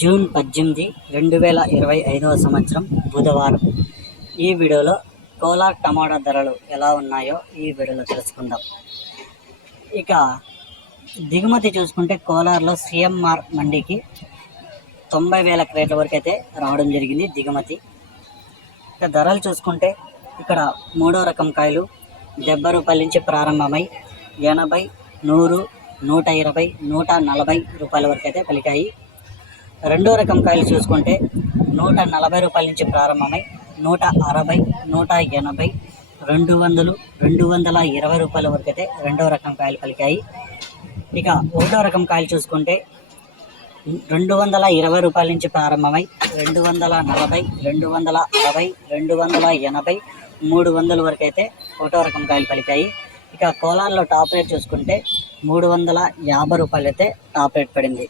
June 18, 2025 సంవత్సరం బుధవారం. ఈ వీడియోలో కోలార్ టమాటా ధరలు ఎలా ఉన్నాయో ఈ వీడియోలో తెలుసుకుందాం. ఇక దిగుమతి చూసుకుంటే కోలార్లో సిఎంఆర్ మండీకి 90,000 క్రేట్ల వరకు అయితే రావడం జరిగింది దిగుమతి. ఇక ధరలు చూసుకుంటే ఇక్కడ మూడో రకం కాయలు 70 రూపాయల నుంచి ప్రారంభమై 80, 100, 120, 140 రూపాయల వరకు అయితే పలికాయి. రెండో రకం కాయలు చూసుకుంటే 140 రూపాయల నుంచి ప్రారంభమై 160, 180, 200, 220 రూపాయల వరకు అయితే రెండో రకం కాయలు పలికాయి. ఇక ఒకటో రకం కాయలు చూసుకుంటే 220 రూపాయల నుంచి ప్రారంభమై 240, 260, 280, 300 వరకు అయితే ఒకటో రకం కాయలు పలికాయి. ఇక కోలార్లో టాప్ రేట్ చూసుకుంటే 350 రూపాయలు అయితే టాప్ రేట్ పడింది.